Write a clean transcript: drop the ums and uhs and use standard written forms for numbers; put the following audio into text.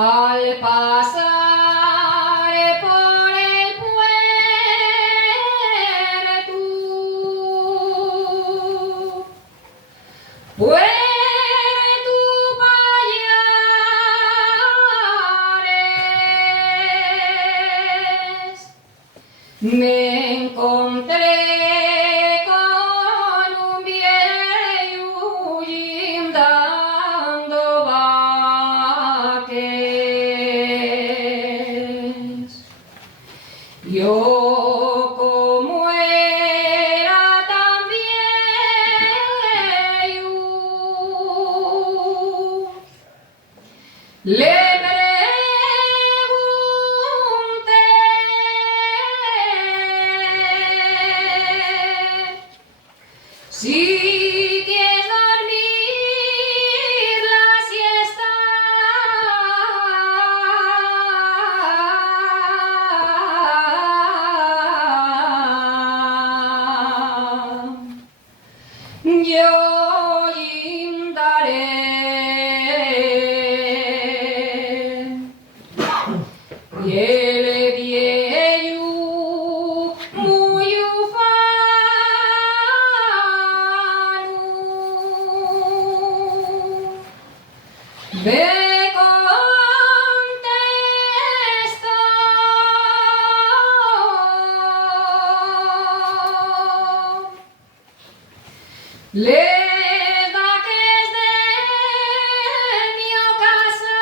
al pasar por el puerto Pallares, me encontré con un viejo dando vaques. Yo como era tan viejo, le pregunté si quieres dormir la siesta. Yo daré. Y el viejo muy ufano me contestó: les vaques de mi casa